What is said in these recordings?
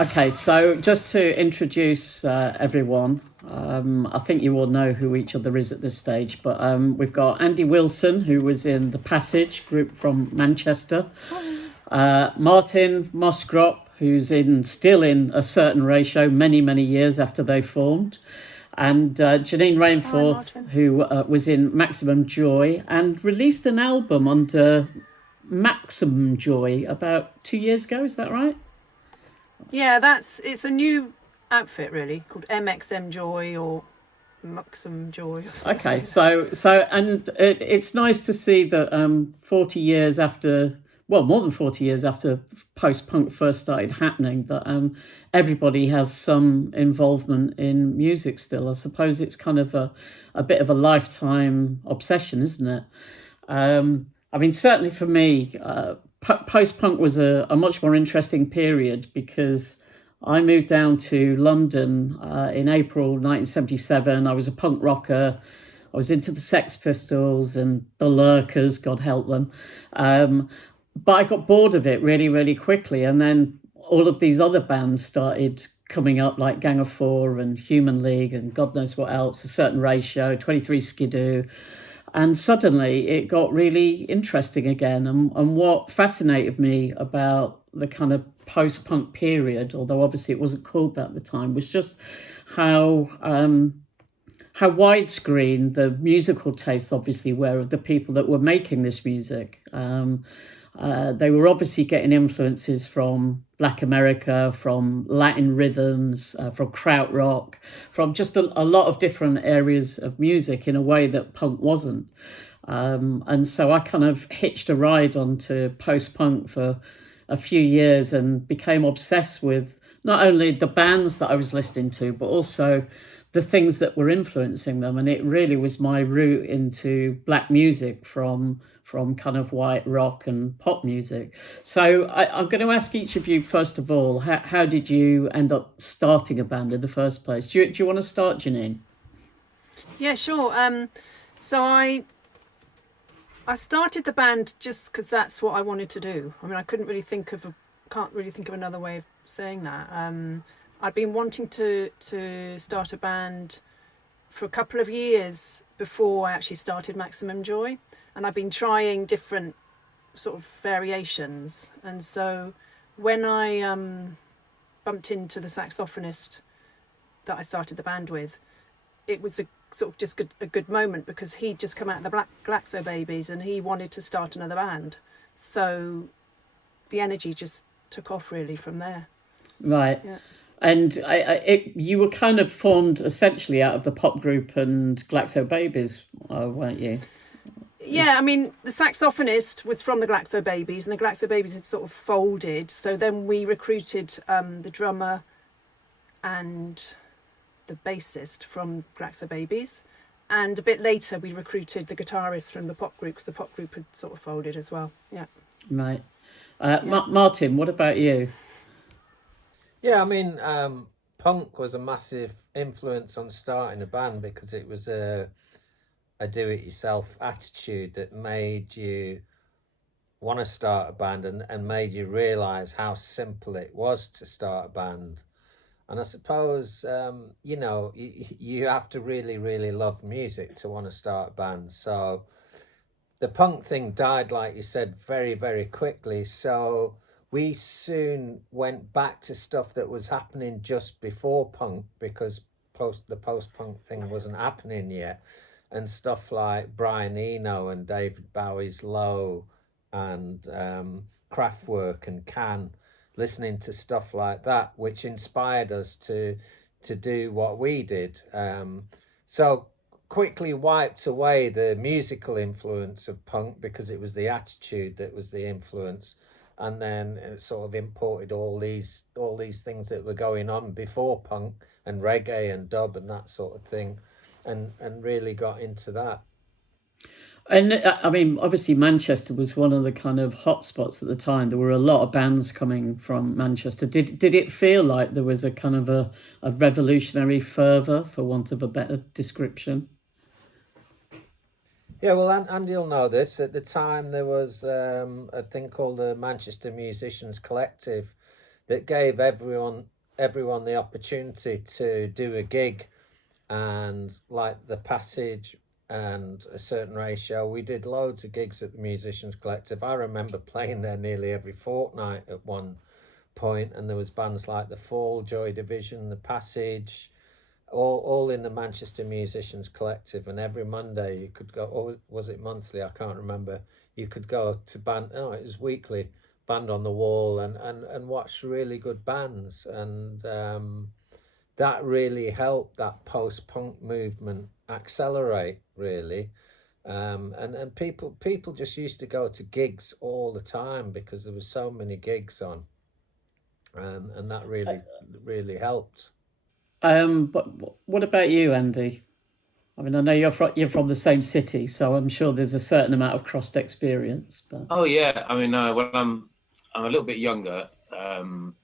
Okay, so just to introduce everyone, I think you all know who each other is at this stage, but we've got Andy Wilson, who was in the Passage group from Manchester, Martin Moscrop, who's still in a certain ratio many years after they formed, and Janine Rainforth, who was in Maximum Joy and released an album under Maximum Joy about 2 years ago. Is that right? Yeah, it's a new outfit really called MXM Joy or Maximum Joy. Or something. Okay, and it's nice to see that 40 years after, well, more than 40 years after post-punk first started happening, that everybody has some involvement in music still. I suppose it's kind of a bit of a lifetime obsession, isn't it? I mean, certainly for me, post-punk was a much more interesting period because I moved down to London in April 1977. I was a punk rocker. I was into the Sex Pistols and the Lurkers, God help them. But I got bored of it really quickly. And then all of these other bands started coming up, like Gang of Four and Human League and God knows what else, A Certain Ratio, 23 Skidoo. And suddenly it got really interesting again. And what fascinated me about the kind of post-punk period, although obviously it wasn't called that at the time, was just how widescreen the musical tastes obviously were of the people that were making this music. They were obviously getting influences from Black America, from Latin rhythms, from krautrock, from just a lot of different areas of music in a way that punk wasn't. And so I kind of hitched a ride onto post-punk for a few years and became obsessed with not only the bands that I was listening to, but also the things that were influencing them. And it really was my route into black music from kind of white rock and pop music. So I'm going to ask each of you, first of all, how did you end up starting a band in the first place? Do you want to start, Janine? Yeah, sure. So I started the band just because that's what I wanted to do. I mean, I can't really think of another way of saying that. I'd been wanting to start a band for a couple of years before I actually started Maximum Joy, and I've been trying different sort of variations. And so when I bumped into the saxophonist that I started the band with, it was a good moment because he'd just come out of the Glaxo Babies and he wanted to start another band. So the energy just took off really from there. Right. Yeah. And you were kind of formed essentially out of the pop group and Glaxo Babies, weren't you? Yeah, I mean, the saxophonist was from the Glaxo Babies and the Glaxo Babies had sort of folded. So then we recruited the drummer and the bassist from Glaxo Babies. And a bit later, we recruited the guitarist from the pop group because the pop group had sort of folded as well. Yeah. Right. Martin, what about you? Yeah, I mean, punk was a massive influence on starting a band because it was a do-it-yourself attitude that made you want to start a band and made you realise how simple it was to start a band. And I suppose, you have to really love music to want to start a band. So the punk thing died, like you said, very quickly. So we soon went back to stuff that was happening just before punk because the post-punk thing wasn't happening yet. And stuff like Brian Eno and David Bowie's Low and Kraftwerk and Can, listening to stuff like that, which inspired us to do what we did. So quickly wiped away the musical influence of punk because it was the attitude that was the influence. And then it sort of imported all these things that were going on before punk and reggae and dub and that sort of thing, and really got into that. And I mean, obviously Manchester was one of the kind of hot spots at the time. There were a lot of bands coming from Manchester. Did it feel like there was a kind of a revolutionary fervour, for want of a better description? Yeah, well, Andy will know this. At the time, there was a thing called the Manchester Musicians Collective. that gave everyone the opportunity to do a gig. And like the Passage and a Certain Ratio, we did loads of gigs at the Musicians Collective. I remember playing there nearly every fortnight at one point, and there was bands like the Fall, Joy Division, the Passage, all in the Manchester Musicians Collective. And every Monday you could go, or was it monthly? I can't remember. You could go to band. No, it was weekly. Band on the Wall, and watch really good bands. And that really helped that post-punk movement accelerate, really. And people just used to go to gigs all the time because there was so many gigs on, and that really helped. But what about you, Andy? I mean, I know you're from the same city, so I'm sure there's a certain amount of crossed experience. But Oh yeah, I mean, well, I'm a little bit younger than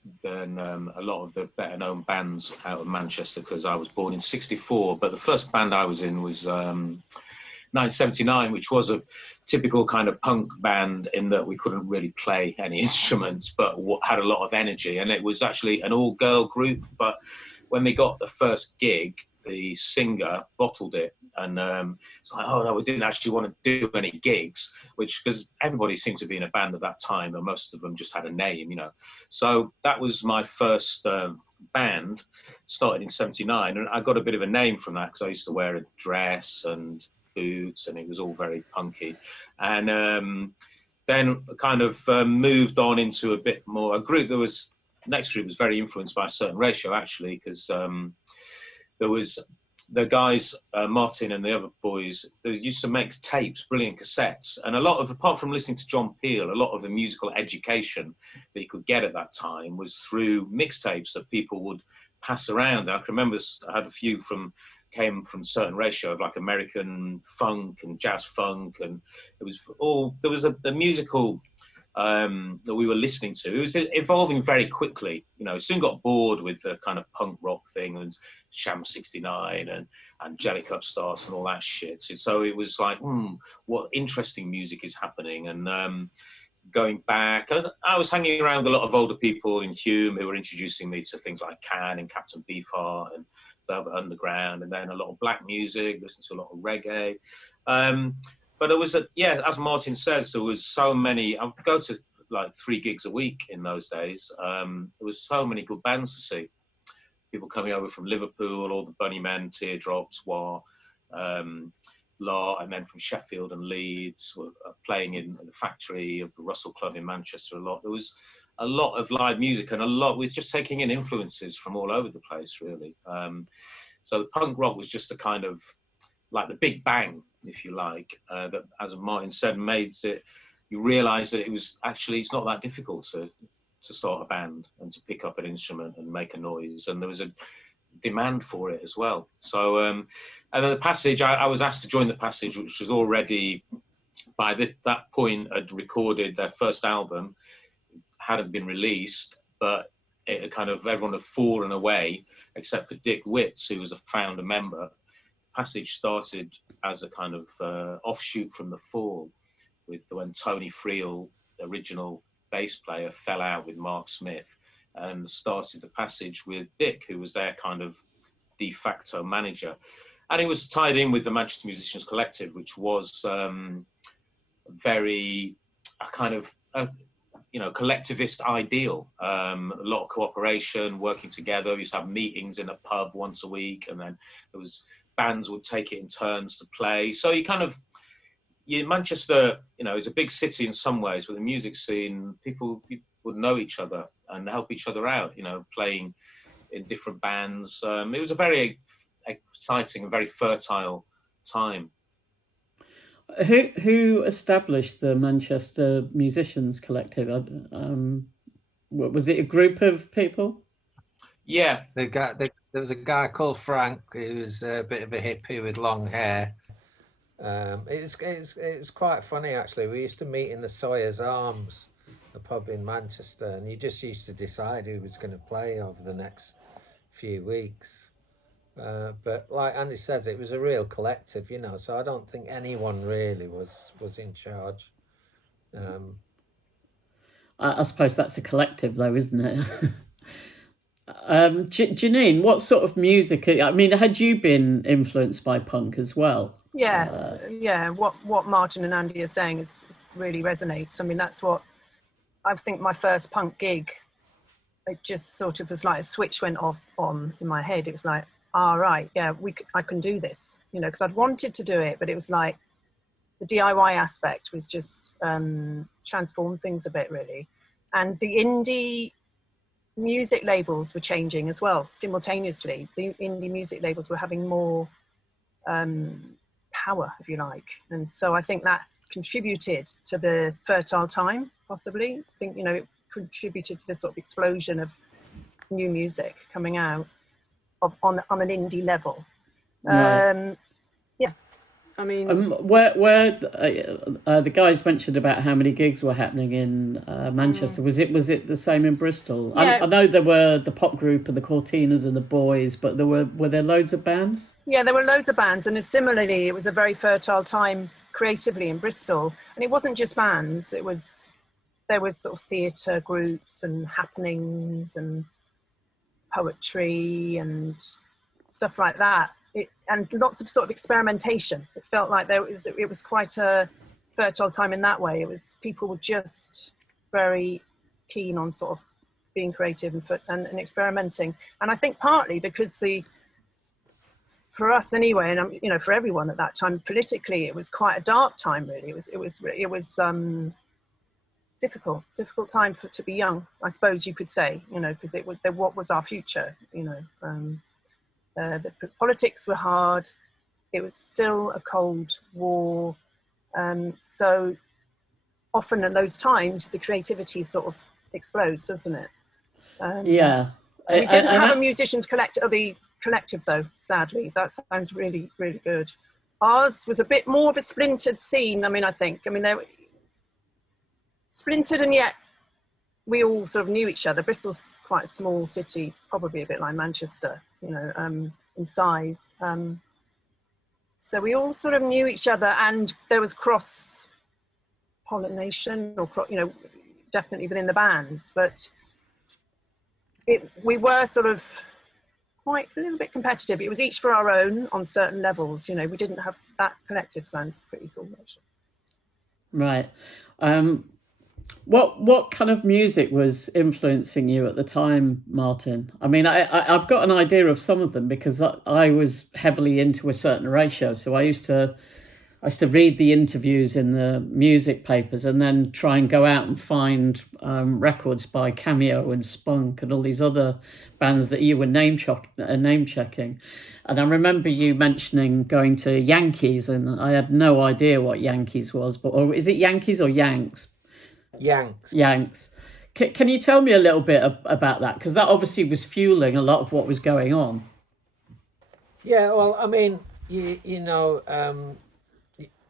a lot of the better known bands out of Manchester because I was born in '64. But the first band I was in was 1979, which was a typical kind of punk band in that we couldn't really play any instruments, but had a lot of energy. And it was actually an all-girl group. But when they got the first gig, the singer bottled it. And it's like, oh no, we didn't actually want to do any gigs, which because everybody seemed to be in a band at that time, and most of them just had a name, you know. So that was my first band, started in '79, and I got a bit of a name from that because I used to wear a dress and boots, and it was all very punky. And then kind of moved on into a bit more a group that was next group was very influenced by a Certain Ratio actually, because there was the guys, Martin and the other boys, they used to make tapes, brilliant cassettes. And a lot of, apart from listening to John Peel, a lot of the musical education that you could get at that time was through mixtapes that people would pass around. I can remember I had a few came from Certain Ratio of like American funk and jazz funk. And it was all, there was the musical that we were listening to. It was evolving very quickly. You know, soon got bored with the kind of punk rock thing and Sham 69 and Angelic Upstarts and all that shit. So it was like, what interesting music is happening. And going back, I was hanging around with a lot of older people in Hume who were introducing me to things like Can and Captain Beefheart and Velvet Underground, and then a lot of black music, listened to a lot of reggae. But it was as Martin says, there was so many. I would go to like 3 gigs a week in those days. There was so many good bands to see. People coming over from Liverpool, all the Bunnymen, Teardrops, War, La, and then from Sheffield and Leeds were playing in the Factory of the Russell Club in Manchester a lot. There was a lot of live music and a lot with just taking in influences from all over the place, really. So the punk rock was just a kind of like the Big Bang, if you like, that, as Martin said, made it, you realise that it's not that difficult to start a band and to pick up an instrument and make a noise. And there was a demand for it as well. So, and then the Passage, I was asked to join the Passage, which was already, by that point, had recorded their first album, hadn't been released, but it had kind of, everyone had fallen away, except for Dick Witts, who was a founder member. Passage started as a kind of offshoot from the Fall, with when Tony Friel, the original bass player, fell out with Mark Smith, and started the Passage with Dick, who was their kind of de facto manager. And it was tied in with the Manchester Musicians Collective, which was very a kind of collectivist ideal. A lot of cooperation, working together. We used to have meetings in a pub once a week, and then there was bands would take it in turns to play. So Manchester, is a big city in some ways, but the music scene, people would know each other and help each other out, playing in different bands. It was a very exciting and very fertile time. Who established the Manchester Musicians Collective? Was it a group of people? Yeah. There was a guy called Frank who was a bit of a hippie with long hair. It was quite funny, actually. We used to meet in the Sawyer's Arms, a pub in Manchester, and you just used to decide who was going to play over the next few weeks. But like Andy says, it was a real collective, so I don't think anyone really was in charge. I suppose that's a collective, though, isn't it? Janine, what sort of music? I mean, had you been influenced by punk as well? Yeah. What Martin and Andy are saying is really resonates. I mean, that's what I think. My first punk gig, it just sort of was like a switch went off on in my head. It was like, right, yeah, I can do this, because I'd wanted to do it, but it was like the DIY aspect was just transformed things a bit, really. And the indie music labels were changing as well simultaneously. The indie music labels were having more power, if you like, and so I think that contributed to the fertile time. Possibly, I think it contributed to the sort of explosion of new music coming out on an indie level. Right. Yeah, I mean, where the guys mentioned about how many gigs were happening in Manchester. Was it the same in Bristol? Yeah. I know there were the pop group and the Cortinas and the Boys, but were there loads of bands? Yeah, there were loads of bands, and similarly, it was a very fertile time creatively in Bristol. And it wasn't just bands; there was sort of theatre groups and happenings and poetry and stuff like that. And lots of sort of experimentation. It felt like it was quite a fertile time in that way. People were just very keen on sort of being creative and experimenting. And I think partly because for us anyway, and for everyone at that time, politically, it was quite a dark time. Really, it was difficult time to be young, I suppose you could say. Because what was our future? The politics were hard. It was still a Cold War. So often at those times, the creativity sort of explodes, doesn't it? Yeah. And we didn't have a musicians collective, though, sadly. That sounds really, really good. Ours was a bit more of a splintered scene, I think. They were splintered, and yet we all sort of knew each other. Bristol's quite a small city, probably a bit like Manchester, in size. So we all sort of knew each other, and there was cross-pollination, or definitely within the bands. But we were sort of quite a little bit competitive. It was each for our own on certain levels. We didn't have that collective. Sounds pretty cool, actually. Right. What kind of music was influencing you at the time, Martin? I've got an idea of some of them because I was heavily into a certain ratio. So I used to read the interviews in the music papers and then try and go out and find records by Cameo and Spunk and all these other bands that you were name checking. And I remember you mentioning going to Yankees, and I had no idea what Yankees was. Or is it Yankees or Yanks? Yanks. Can you tell me a little bit about that? Because that obviously was fueling a lot of what was going on. Yeah, well, you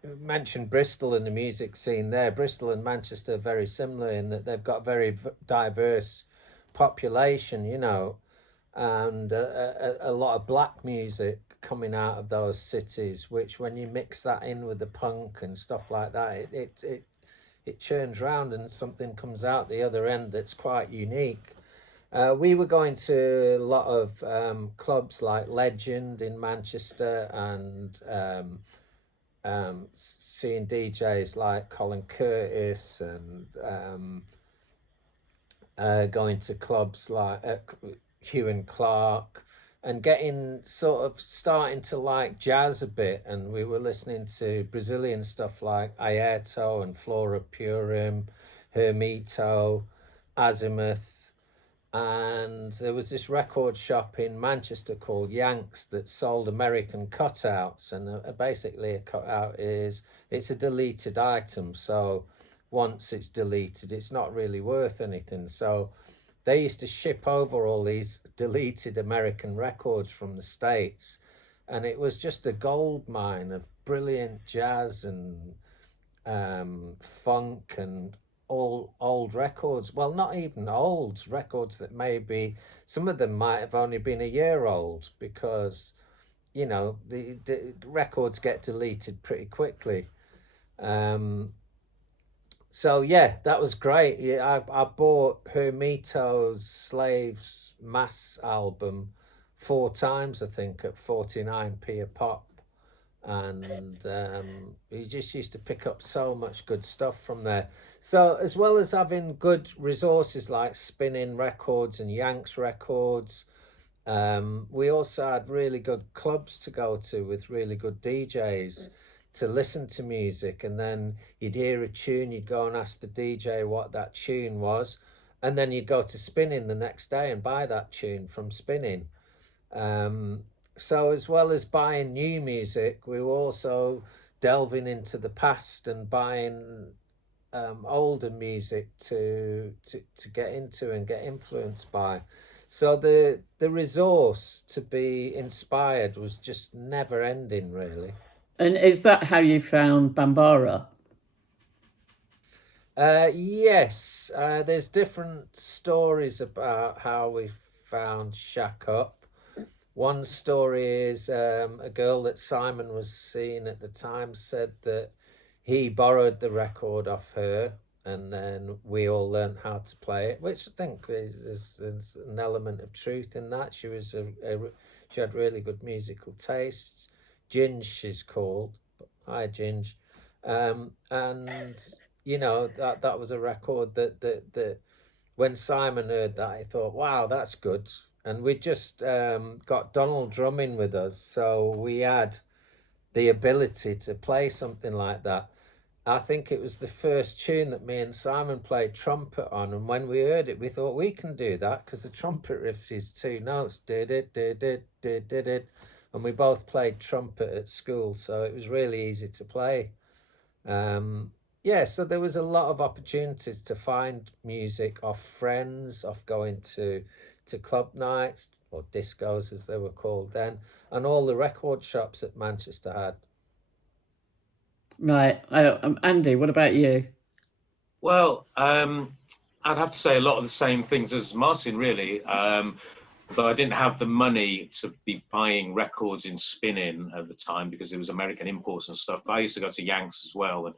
mentioned Bristol and the music scene there. Bristol and Manchester are very similar in that they've got very diverse population, and a lot of black music coming out of those cities, which when you mix that in with the punk and stuff like that, it churns round and something comes out the other end that's quite unique. We were going to a lot of clubs like Legend in Manchester, and seeing DJs like Colin Curtis, and going to clubs like Hugh and Clark, and starting to like jazz a bit. And we were listening to Brazilian stuff like Airto and Flora Purim, Hermito, Azimuth. And there was this record shop in Manchester called Yanks that sold American cutouts. And basically a cutout it's a deleted item. So once it's deleted, it's not really worth anything. So they used to ship over all these deleted American records from the States. And it was just a gold mine of brilliant jazz and funk and all old records. Well, not even old records that maybe some of them might have only been a year old, because the records get deleted pretty quickly. So yeah, that was great. Yeah, I bought Hermito's Slaves Mass album 4 times, I think, at 49p a pop. And you just used to pick up so much good stuff from there. So as well as having good resources like Spinning Records and Yanks Records, we also had really good clubs to go to with really good DJs to listen to music. And then you'd hear a tune, you'd go and ask the DJ what that tune was, and then you'd go to Spinning the next day and buy that tune from Spinning. Um, so as well as buying new music, we were also delving into the past and buying older music to get into and get influenced by. So the resource to be inspired was just never ending, really. And is that how you found Bambara? Yes, there's different stories about how we found Shack Up. One story is a girl that Simon was seeing at the time said that he borrowed the record off her, and then we all learned how to play it, which I think is an element of truth in that. She had really good musical tastes. Ginge, she's called. Hi, Ginge. And that was a record that when Simon heard that, he thought, wow, that's good. And we just got Donald drumming with us, so we had the ability to play something like that. I think it was the first tune that me and Simon played trumpet on, and when we heard it, we thought we can do that because the trumpet riff is 2 notes, did it, and we both played trumpet at school, so it was really easy to play. Yeah, so there was a lot of opportunities to find music off friends, off going to club nights or discos as they were called then, and all the record shops that Manchester had. Right. Andy, what about you? Well, I'd have to say a lot of the same things as Martin, really. Though I didn't have the money to be buying records in Spinning at the time because it was American imports and stuff. But I used to go to Yanks as well, and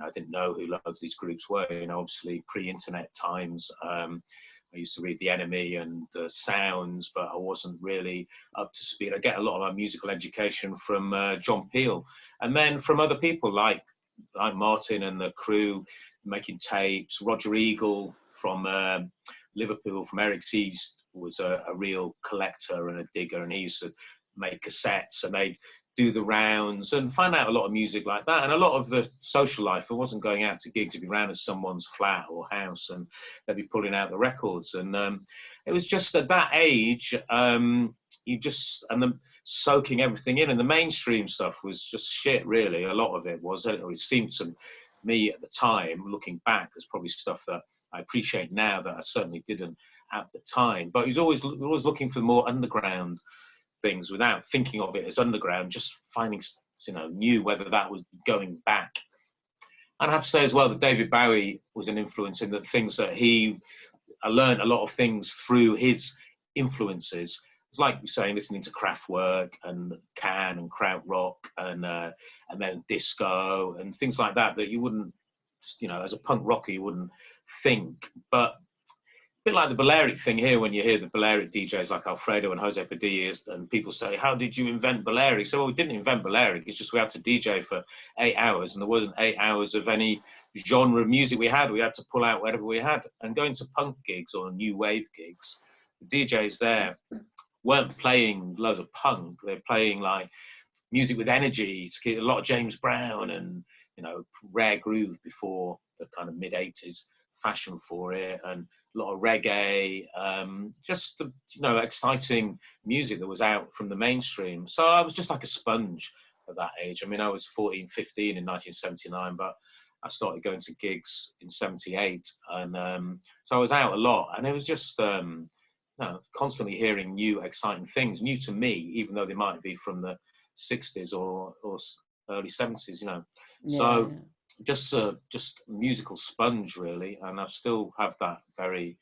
I didn't know who loads of these groups were. Obviously pre-internet times. I used to read The Enemy and the Sounds, but I wasn't really up to speed. I get a lot of my musical education from John Peel, and then from other people like Martin and the crew making tapes. Roger Eagle from Liverpool, from Eric's, he was a real collector and a digger, and he used to make cassettes, and they'd do the rounds and find out a lot of music like that. And a lot of the social life, I wasn't going out to gigs, it'd be round at someone's flat or house, and they'd be pulling out the records. And it was just at that age, and then soaking everything in, and the mainstream stuff was just shit, really. A lot of it was. It seemed to me at the time, looking back, as probably stuff that I appreciate now that I certainly didn't at the time. But he was always looking for more underground things without thinking of it as underground, just finding, new, whether that was going back. And I have to say as well that David Bowie was an influence in the things that I learned a lot of things through his influences. It's like you're saying, listening to Kraftwerk and Can and Krautrock and then disco and things like that you wouldn't, as a punk rocker, you wouldn't think. But a bit like the Balearic thing here, when you hear the Balearic DJs like Alfredo and Jose Padilla, and people say, how did you invent Balearic? So, well, we didn't invent Balearic. It's just we had to DJ for 8 hours, and there wasn't 8 hours of any genre of music we had. We had to pull out whatever we had. And going to punk gigs or new wave gigs, the DJs there weren't playing loads of punk. They're playing like music with energy, a lot of James Brown and, rare groove before the kind of mid-80s fashion for it, and a lot of reggae, just exciting music that was out from the mainstream. So I was just like a sponge at that age. I mean, I was 14, 15 in 1979, but I started going to gigs in 78, and so I was out a lot, and it was just constantly hearing new exciting things, new to me, even though they might be from the 60s or early 70s, Yeah, so yeah. just musical sponge, really. And I still have that very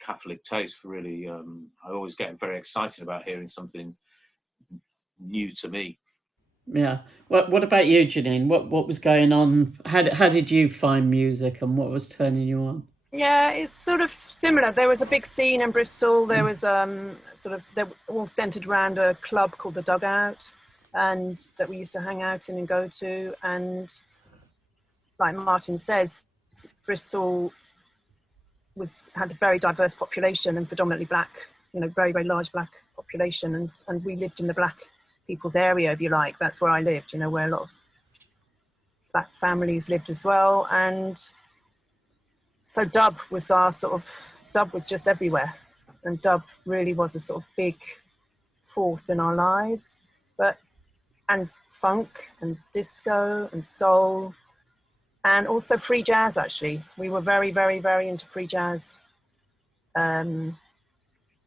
Catholic taste for really I always get very excited about hearing something new to me. Yeah. What about you, Janine? What was going on? How did you find music, and what was turning you on? Yeah, it's sort of similar. There was a big scene in Bristol. There was sort of they're all centered around a club called the Dugout, and that we used to hang out in and go to. And like Martin says, Bristol had a very diverse population and predominantly black, very, very large black population. And we lived in the black people's area, if you like. That's where I lived, where a lot of black families lived as well. And so dub was just everywhere. And dub really was a sort of big force in our lives. And funk and disco and soul, and also free jazz, actually. We were very, very, very into free jazz. That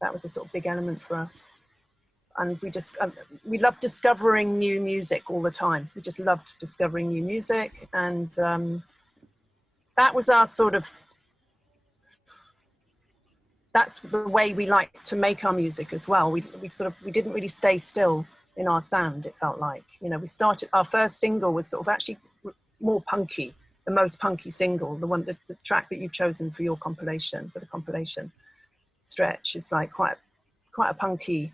was a sort of big element for us. And we loved discovering new music all the time. We just loved discovering new music. And that was our that's the way we like to make our music as well. We didn't really stay still in our sound, it felt like. We started, our first single was sort of actually more punky, the most punky single, the track that you've chosen for the compilation Stretch is like quite a punky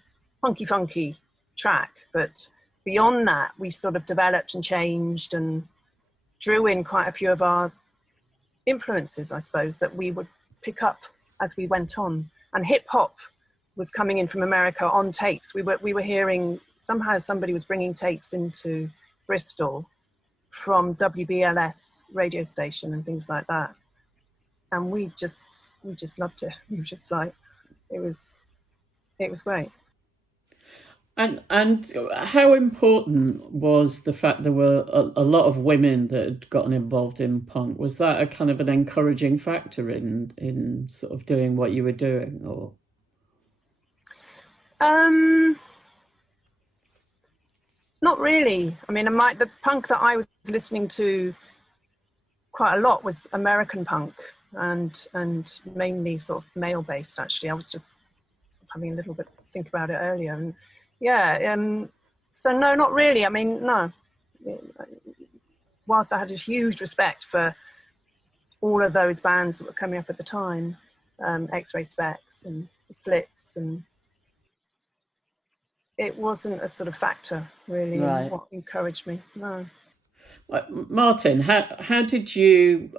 track. But beyond that, we sort of developed and changed and drew in quite a few of our influences, I suppose, that we would pick up as we went on. And hip hop was coming in from America on tapes. We were hearing, somehow somebody was bringing tapes into Bristol from WBLS radio station and things like that. And we just loved it. We were just like, it was great. And how important was the fact there were a lot of women that had gotten involved in punk? Was that a kind of an encouraging factor in sort of doing what you were doing, or? Not really. I mean, the punk that I was listening to quite a lot was American punk, and mainly sort of male based. Actually, I was just having a little bit think about it earlier, and yeah. So no, not really. I mean, no. Whilst I had a huge respect for all of those bands that were coming up at the time, X-Ray Specs and the Slits, and it wasn't a sort of factor really in what encouraged me. No. Martin, how did you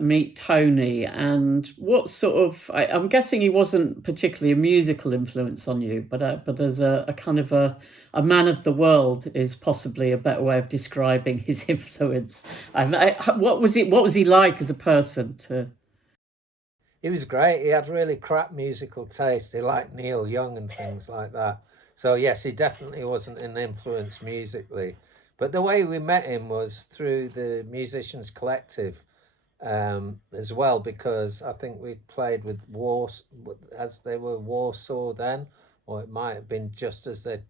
meet Tony, and what sort of? I'm guessing he wasn't particularly a musical influence on you, but as a kind of a man of the world is possibly a better way of describing his influence. What was he like as a person? He was great. He had really crap musical taste. He liked Neil Young and things like that. So yes, he definitely wasn't an influence musically. But the way we met him was through the Musicians Collective as well, because I think we played with as they were Warsaw then, or it might have been just as they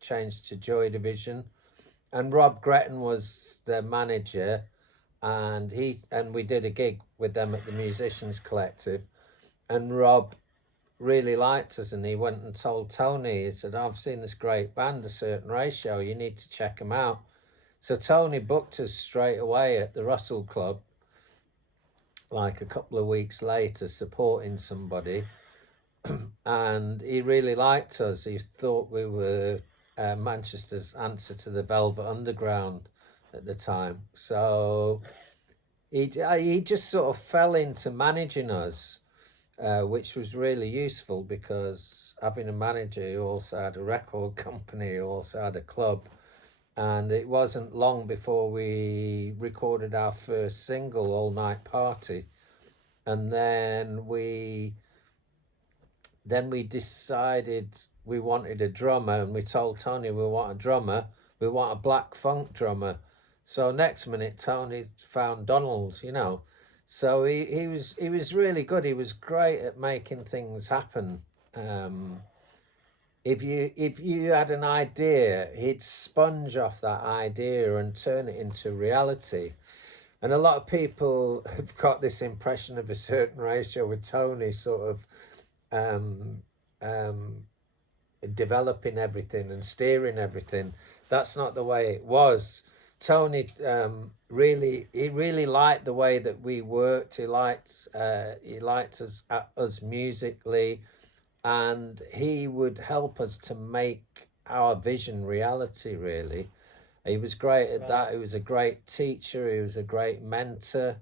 changed to Joy Division. And Rob Gretton was their manager, and we did a gig with them at the Musicians Collective. And Rob really liked us, and he went and told Tony. He said, I've seen this great band, A Certain Ratio, you need to check them out. So Tony booked us straight away at the Russell Club, like a couple of weeks later, supporting somebody. And he really liked us. He thought we were Manchester's answer to the Velvet Underground at the time. So he just sort of fell into managing us, which was really useful, because having a manager who also had a record company, who also had a club. And it wasn't long before we recorded our first single, All Night Party. And then we decided we wanted a drummer, and we told Tony we want a drummer. We want a black funk drummer. So next minute, Tony found Donald, So he was really good. He was great at making things happen. If you had an idea, he'd sponge off that idea and turn it into reality. And a lot of people have got this impression of A Certain Ratio with Tony sort of developing everything and steering everything. that's not the way it was. Tony really liked the way that we worked. He liked us musically, and he would help us to make our vision reality. Really, he was great at that. He was a great teacher. He was a great mentor.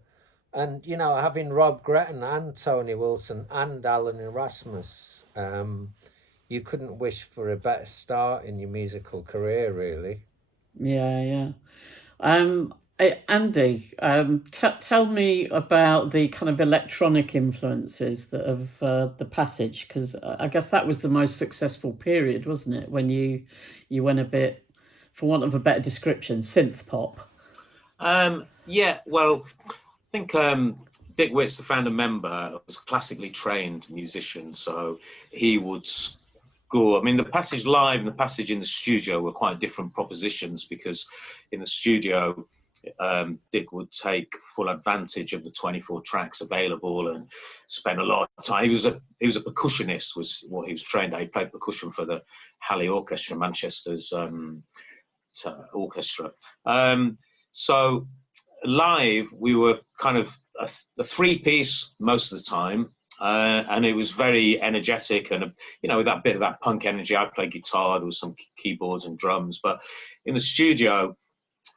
And having Rob Gretton and Tony Wilson and Alan Erasmus, you couldn't wish for a better start in your musical career, really. Yeah. Andy, tell me about the kind of electronic influences of the Passage, because I guess that was the most successful period, wasn't it? When you went a bit, for want of a better description, synth pop. Yeah, well, I think Dick Witts, the founder member, was a classically trained musician, so he would score. I mean, the Passage live and the Passage in the studio were quite different propositions, because in the studio, Dick would take full advantage of the 24 tracks available and spend a lot of time. He was a percussionist, was what he was trained at. He played percussion for the Halley Orchestra, Manchester's orchestra. So live, we were kind of a three-piece most of the time, and it was very energetic, and with that bit of that punk energy. I played guitar, there was some keyboards and drums, but in the studio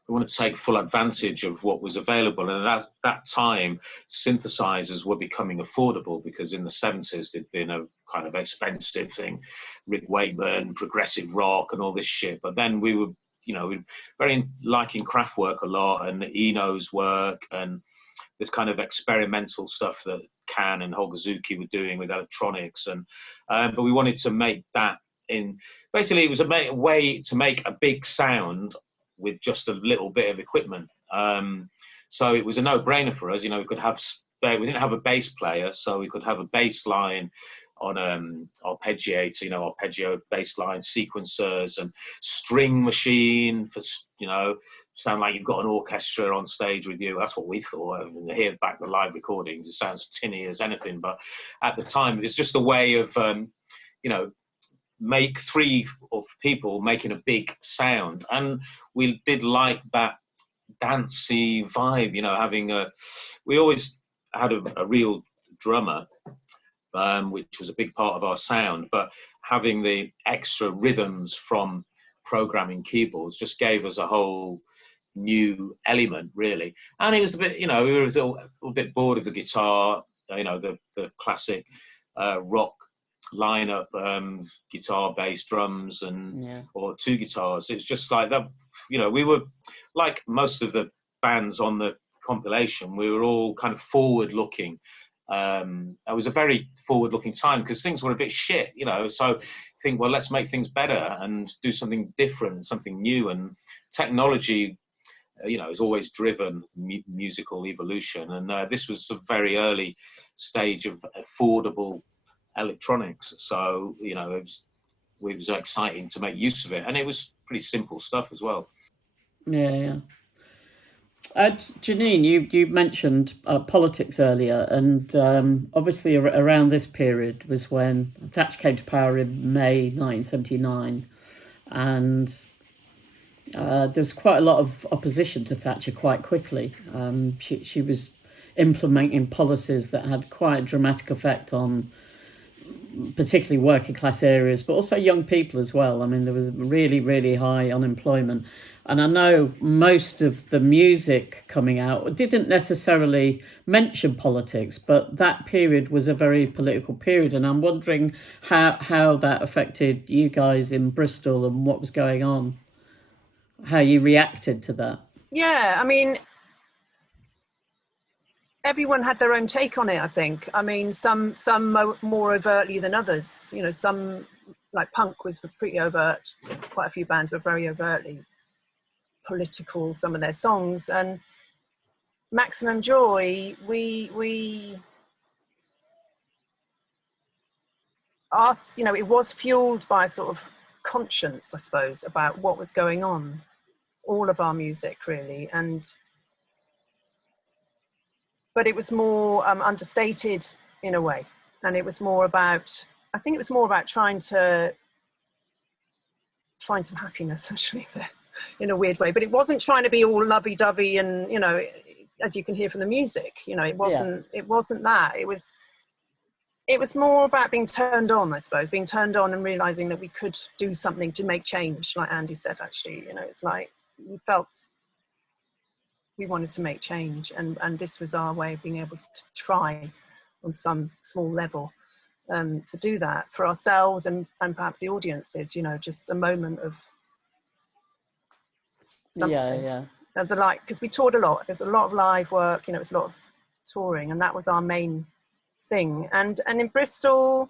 we wanted to take full advantage of what was available. And at that time, synthesizers were becoming affordable, because in the 70s there'd been a kind of expensive thing, Rick Wakeman, progressive rock and all this shit. But then we were very liking Kraftwerk a lot, and Eno's work, and this kind of experimental stuff that Can and Hogazuki were doing with electronics. And but we wanted to make that basically it was a way to make a big sound with just a little bit of equipment. So it was a no-brainer for us. We could have, we didn't have a bass player, so we could have a bass line on arpeggiator, arpeggio bass line sequencers, and string machine for, sound like you've got an orchestra on stage with you. That's what we thought. And hear back the live recordings, it sounds tinny as anything. But at the time, it's just a way of, make three of people making a big sound. And we did like that dancey vibe, we always had a real drummer, which was a big part of our sound, but having the extra rhythms from programming keyboards just gave us a whole new element, really. And it was a bit, we were a little bit bored of the guitar, the classic rock lineup, guitar, bass, drums, or two guitars. It's just like that. We were like most of the bands on the compilation. We were all kind of forward-looking. It was a very forward-looking time, because things were a bit shit, So think, well, let's make things better and do something different, something new. And technology, has always driven musical evolution. And this was a very early stage of affordable electronics, so it was exciting to make use of it, and it was pretty simple stuff as well. Janine, you mentioned politics earlier, and obviously around this period was when Thatcher came to power in May 1979, and there was quite a lot of opposition to Thatcher quite quickly. She was implementing policies that had quite a dramatic effect on particularly working class areas, but also young people as well. I mean, there was really, really high unemployment. And I know most of the music coming out didn't necessarily mention politics, but that period was a very political period. And I'm wondering how that affected you guys in Bristol and what was going on, how you reacted to that. Yeah, I mean, everyone had their own take on it, I think. I mean, some more overtly than others. Some, like punk, was pretty overt. Quite a few bands were very overtly political, some of their songs. And Maximum Joy, we asked, it was fueled by a sort of conscience, I suppose, about what was going on. All of our music, really. But it was more understated in a way. And it was more about, trying to find some happiness, actually, in a weird way. But it wasn't trying to be all lovey-dovey and, you know, as you can hear from the music, you know, it wasn't that. It was more about being turned on, I suppose, being turned on and realizing that we could do something to make change, like Andy said, actually. You know, it's like we felt we wanted to make change, and this was our way of being able to try on some small level to do that for ourselves and perhaps the audiences, you know, just a moment of something. Because we toured a lot. There was a lot of live work, you know, it was a lot of touring, and that was our main thing. And in Bristol,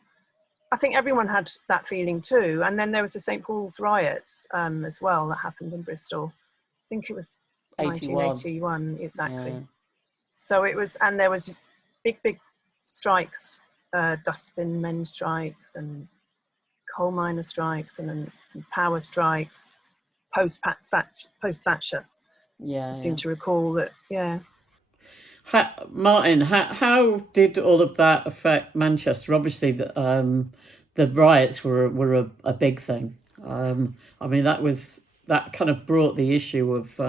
I think everyone had that feeling too. And then there was the St. Paul's riots as well that happened in Bristol. I think it was 1981, exactly. Yeah. So it was, and there was big strikes, dustbin men strikes and coal miner strikes and power strikes post Thatcher. I seem to recall that. Martin, how did all of that affect Manchester? Obviously, the riots were a big thing. I mean, that kind of brought the issue of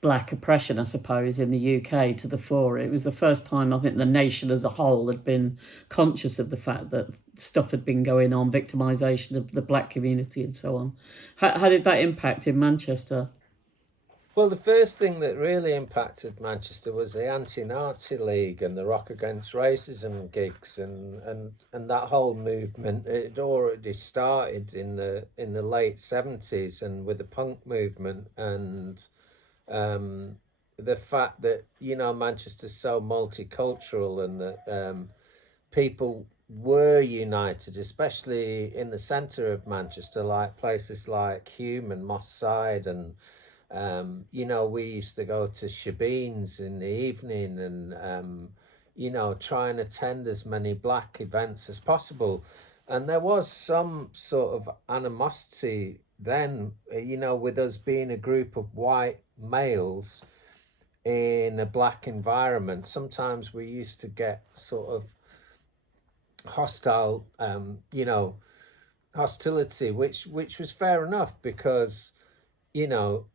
black oppression, I suppose, in the UK to the fore. It was the first time I think the nation as a whole had been conscious of the fact that stuff had been going on, victimisation of the black community and so on. How did that impact in Manchester? Well, the first thing that really impacted Manchester was the Anti-Nazi League and the Rock Against Racism gigs and that whole movement. It already started in the late 70s and with the punk movement and the fact that, you know, Manchester's so multicultural and that people were united, especially in the centre of Manchester, like places like Hume and Moss Side and you know, we used to go to Shebeens in the evening and, you know, try and attend as many black events as possible. And there was some sort of animosity then, you know, with us being a group of white males in a black environment. Sometimes we used to get sort of hostile, you know, hostility, which was fair enough because, you know,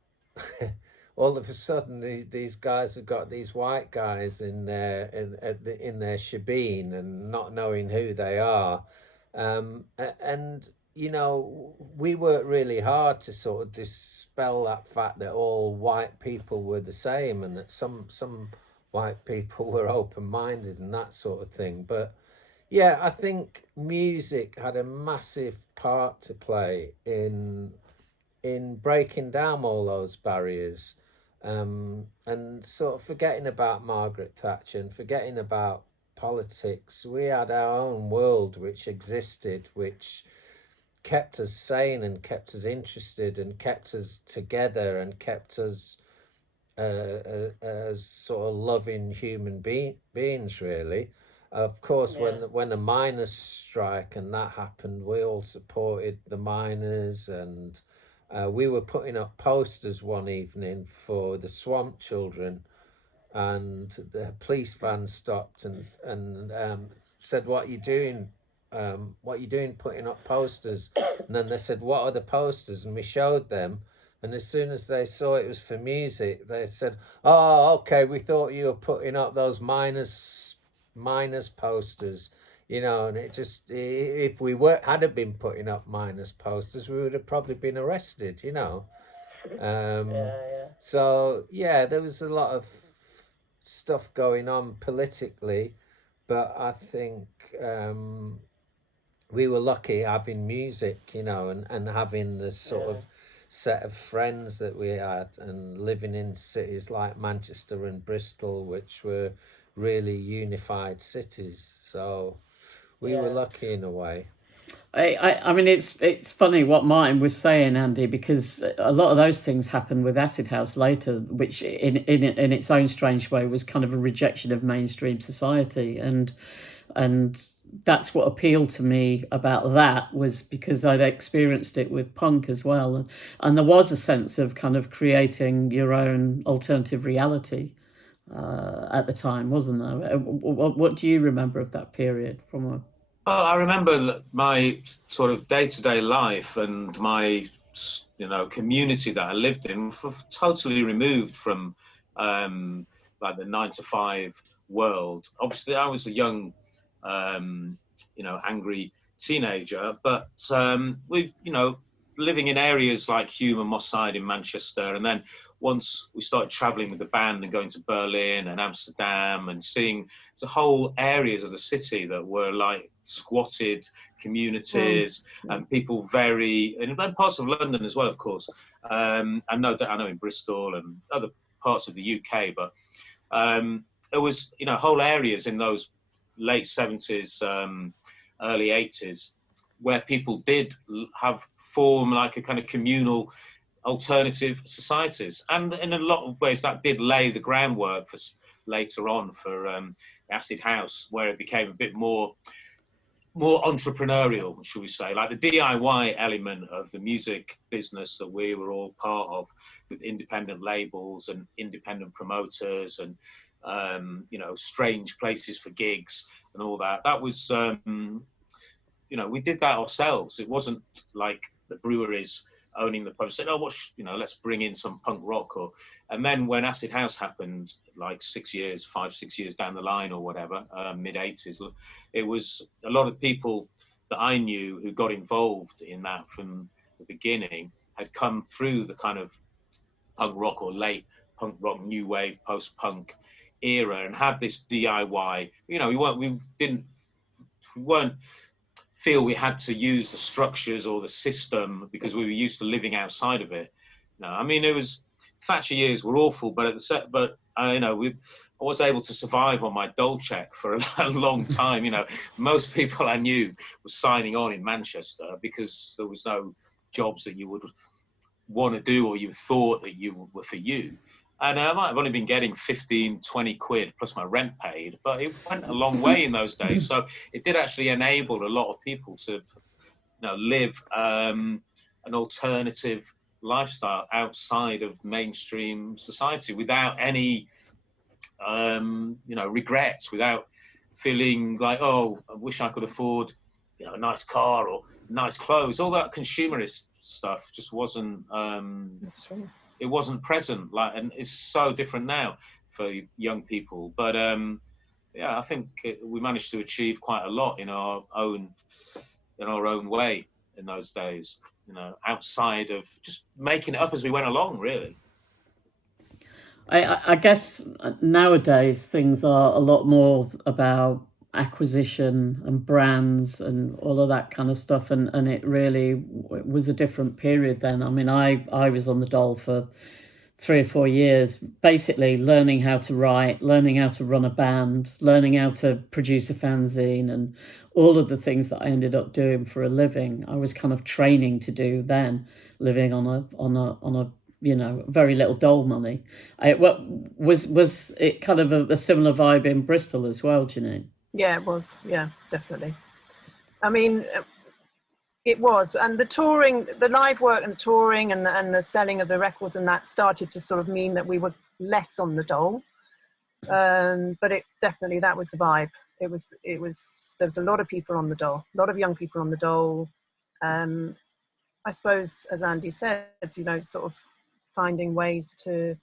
all of a sudden these guys have got these white guys in their shebeen and not knowing who they are, and you know, we worked really hard to sort of dispel that fact that all white people were the same and that some white people were open-minded and that sort of thing. But yeah, I think music had a massive part to play in breaking down all those barriers, and sort of forgetting about Margaret Thatcher and forgetting about politics. We had our own world which existed, which kept us sane and kept us interested and kept us together and kept us as sort of loving human beings, really. Of course, when the miners' strike and that happened, we all supported the miners, and we were putting up posters one evening for the Swamp Children, and the police van stopped and said, "What are you doing? What are you doing putting up posters?" And then they said, "What are the posters?" And we showed them. And as soon as they saw it was for music, they said, "Oh, okay, we thought you were putting up those miners posters." You know, and it just, if we had been putting up miners posters, we would have probably been arrested, you know. So, yeah, there was a lot of stuff going on politically, but I think we were lucky having music, you know, and having the sort of set of friends that we had and living in cities like Manchester and Bristol, which were really unified cities. So we were lucky in a way. I mean, it's funny what Martin was saying, Andy, because a lot of those things happened with Acid House later, which in its own strange way was kind of a rejection of mainstream society, and that's what appealed to me about that, was because I'd experienced it with punk as well, and there was a sense of kind of creating your own alternative reality at the time, wasn't there? What do you remember of that period from a... Well, I remember my sort of day-to-day life and my community that I lived in, totally removed from like the 9 to 5 world. Obviously, I was a young, angry teenager, but we've, living in areas like Hume and Moss Side in Manchester, and then once we started traveling with the band and going to Berlin and Amsterdam and seeing the whole areas of the city that were like squatted communities and people and parts of London as well, of course. I know in Bristol and other parts of the UK, but there was, whole areas in those late 70s, early 80s, where people did form like a kind of communal alternative societies. And in a lot of ways that did lay the groundwork for later on for acid house, where it became a bit more entrepreneurial, should we say, like the DIY element of the music business that we were all part of, with independent labels and independent promoters and strange places for gigs and all that. That was we did that ourselves. It wasn't like the breweries owning the pub said, let's bring in some punk rock. And then when acid house happened, like 5-6 years down the line or whatever, mid 80s, it was a lot of people that I knew who got involved in that from the beginning had come through the kind of punk rock or late punk rock, new wave, post-punk era and had this DIY. We weren't feel we had to use the structures or the system because we were used to living outside of it. No, I mean, it was Thatcher years were awful, but I was able to survive on my dole check for a long time. Most people I knew were signing on in Manchester because there was no jobs that you would want to do or you thought that you were for you. And I might have only been getting 15, 20 quid plus my rent paid, but it went a long way in those days. So it did actually enable a lot of people to live an alternative lifestyle outside of mainstream society without any, regrets, without feeling like, oh, I wish I could afford, a nice car or nice clothes. All that consumerist stuff just wasn't... That's true. It wasn't present, and it's so different now for young people. But I think we managed to achieve quite a lot in our own way in those days. Outside of just making it up as we went along, really. I guess nowadays things are a lot more about acquisition and brands and all of that kind of stuff, and it really was a different period then. I mean, I was on the dole for 3 or 4 years, basically learning how to write, learning how to run a band, learning how to produce a fanzine, and all of the things that I ended up doing for a living. I was kind of training to do then, living on a very little dole money. Was it kind of a similar vibe in Bristol as well, Janine? Yeah, it was. Yeah, definitely. I mean, it was. And the touring, the live work and the touring and the selling of the records and that started to sort of mean that we were less on the dole. But it definitely, that was the vibe. There was a lot of people on the dole, a lot of young people on the dole. I suppose, as Andy says, sort of finding ways to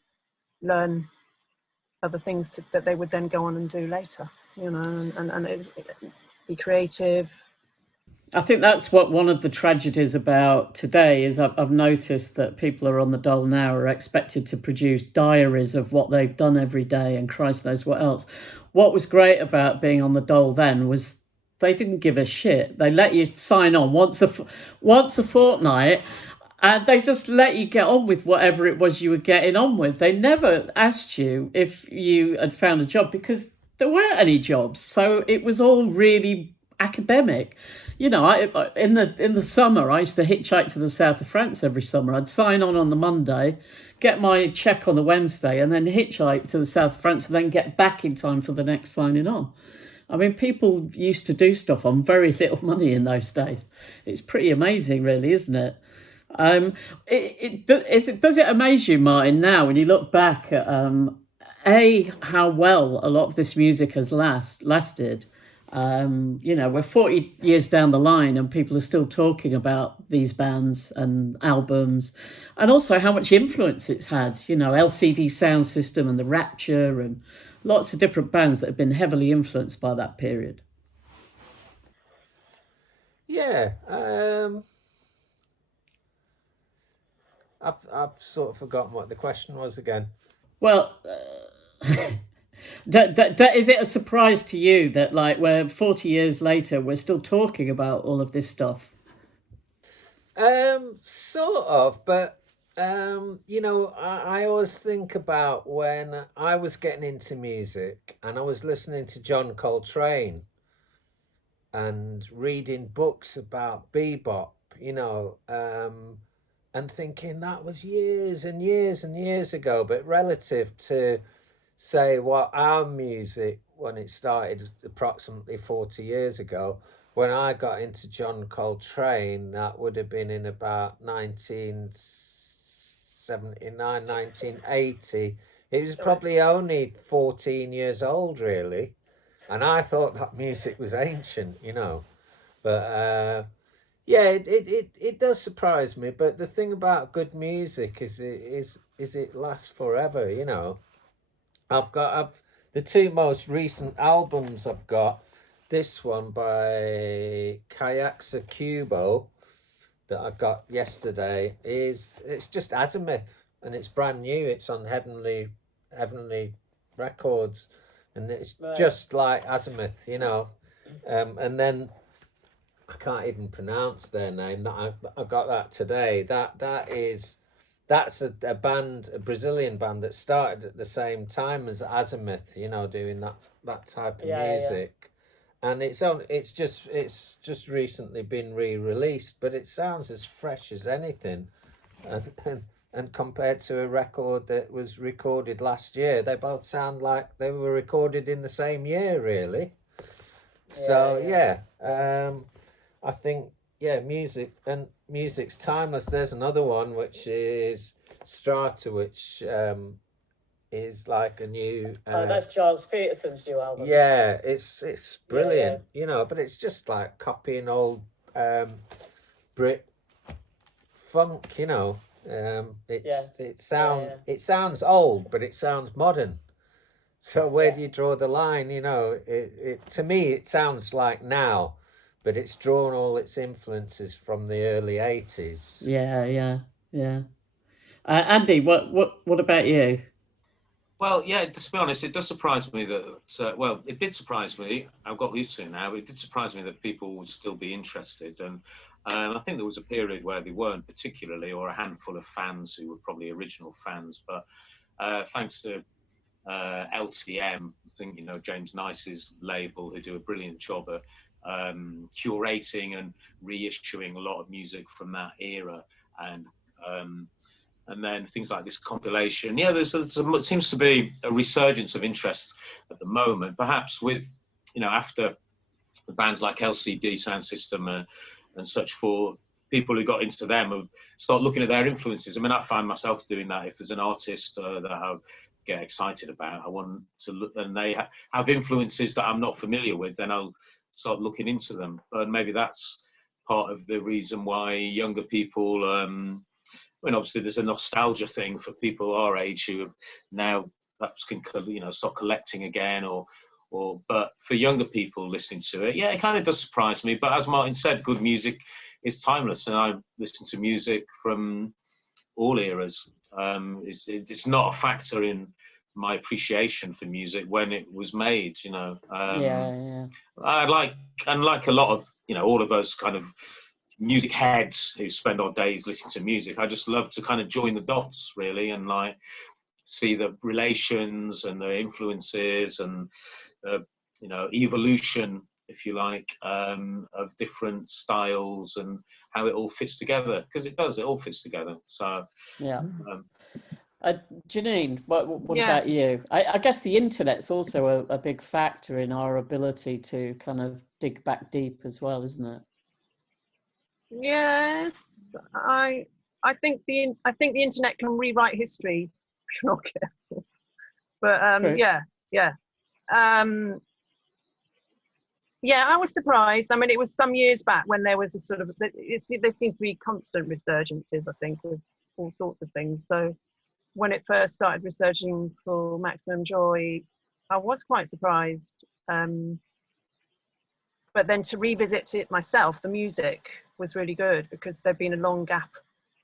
learn other things that they would then go on and do later. And be creative. I think that's what one of the tragedies about today is. I've noticed that people are on the dole now are expected to produce diaries of what they've done every day and Christ knows what else. What was great about being on the dole then was they didn't give a shit. They let you sign on once a fortnight, and they just let you get on with whatever it was you were getting on with. They never asked you if you had found a job because there weren't any jobs, so it was all really academic. In the summer, I used to hitchhike to the south of France every summer. I'd sign on the Monday, get my check on the Wednesday, and then hitchhike to the south of France, and then get back in time for the next signing on. I mean, people used to do stuff on very little money in those days. It's pretty amazing, really, isn't it? Does it amaze you, Martin, now when you look back at how well a lot of this music has lasted, You know, we're 40 years down the line and people are still talking about these bands and albums, and also how much influence it's had. You know, LCD Sound System and the Rapture and lots of different bands that have been heavily influenced by that period. Yeah, I've sort of forgotten what the question was again. Well, is it a surprise to you that, like, we're 40 years later, we're still talking about all of this stuff? Sort of, but you know, I always think about when I was getting into music and I was listening to John Coltrane and reading books about bebop, you know, and thinking that was years and years and years ago, but relative to say what our music when it started approximately 40 years ago, when I got into John Coltrane, that would have been in about 1979, 1980. He was probably only 14 years old, really. And I thought that music was ancient, you know. But yeah, it does surprise me. But the thing about good music is it lasts forever, you know. I've the two most recent albums I've got. This one by Kayaksa Kubo that I got yesterday it's just Azimuth and it's brand new. It's on Heavenly Records, and it's just like Azimuth, you know. And then I can't even pronounce their name. I got that today. That's a band, a Brazilian band that started at the same time as Azimuth, you know, doing that type of music. And it's just recently been re-released, but it sounds as fresh as anything. And compared to a record that was recorded last year, they both sound like they were recorded in the same year, really. So I think music's timeless. There's another one which is Strata, which is like a new. That's Charles Peterson's new album. Yeah, it's brilliant, you know. But it's just like copying old Brit funk, you know. It sounds old, but it sounds modern. So where do you draw the line? You know, it to me it sounds like now, but it's drawn all its influences from the early 80s. Yeah. Andy, what about you? Well, yeah, to be honest, it does surprise me that, well, it did surprise me. I've got used to it now. It did surprise me that people would still be interested. And I think there was a period where they weren't particularly, or a handful of fans who were probably original fans. But thanks to LTM, I think, you know, James Nice's label, who do a brilliant job at curating and reissuing a lot of music from that era. And then things like this compilation. Yeah, there seems to be a resurgence of interest at the moment, perhaps with, you know, after the bands like LCD Sound System and such, for people who got into them and start looking at their influences. I mean, I find myself doing that. If there's an artist that I get excited about, I want to look, and they have influences that I'm not familiar with, then I'll start looking into them. And maybe that's part of the reason why younger people, I mean, obviously there's a nostalgia thing for people our age who now perhaps can, you know, start collecting again, but for younger people listening to it, yeah, it kind of does surprise me. But as Martin said, good music is timeless, and I listen to music from all eras. It's not a factor in my appreciation for music when it was made, you know. I like a lot of, you know, all of us kind of music heads who spend our days listening to music. I just love to kind of join the dots, really, and like see the relations and the influences and you know, evolution, if you like, of different styles and how it all fits together, because it all fits together. So Janine, what about you? I guess the internet's also a big factor in our ability to kind of dig back deep as well, isn't it? Yes, I think the internet can rewrite history if you're not careful. But Yeah, I was surprised. I mean, it was some years back when there was a sort of, there seems to be constant resurgences, I think, with all sorts of things. So when it first started resurging for Maximum Joy, I was quite surprised. But then to revisit it myself, the music was really good, because there'd been a long gap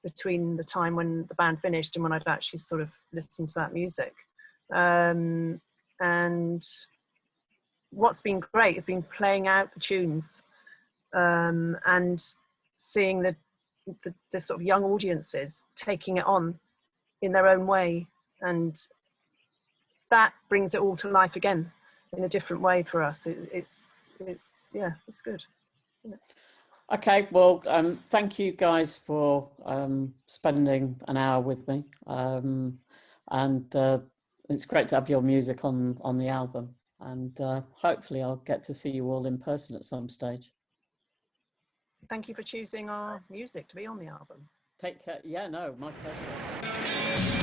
between the time when the band finished and when I'd actually sort of listened to that music. And what's been great has been playing out the tunes and seeing the sort of young audiences taking it on in their own way, and that brings it all to life again in a different way for us. It's good. Okay, well, thank you guys for spending an hour with me, and it's great to have your music on the album, and hopefully I'll get to see you all in person at some stage. Thank you for choosing our music to be on the album. Take care. Yeah, no, my pleasure.